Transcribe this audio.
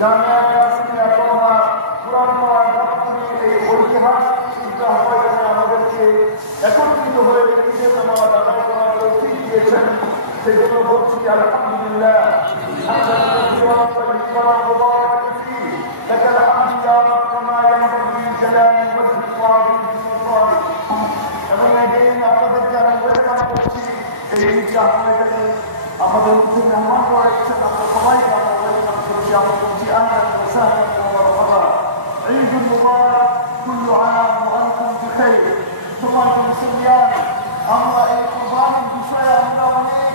জামিয়া কাসিমিয়া তোমরা কোরআন পড়ার এই ঐতিহাসিক চিন্তা ময়দানে আমাদেরকে একত্রিত হয়ে ঈদের নামাজ আদায় করার তৌফিক দিয়েছেন। সেজন্য বলছি আলহামদুলিল্লাহ। এবং এগেইন আপনাদেরকে আমি ওয়েলকাম করছি এই ঈদগাহ ময়দানে। আমাদের মধ্যে মেহমান রয়েছেন, আমরা সবাইকে আমরা ওয়েলকাম করছি। আমরা বলছি আহলান ওয়া সাহলান ওয়া মারহাবা, ঈদুল মুবারাক, কুল্লু আম ওয়া আনতুম বিখাইর। সম্মানিত মুসলিয়ান, আমরা এই কুরবানির বিষয়ে আমরা অনেক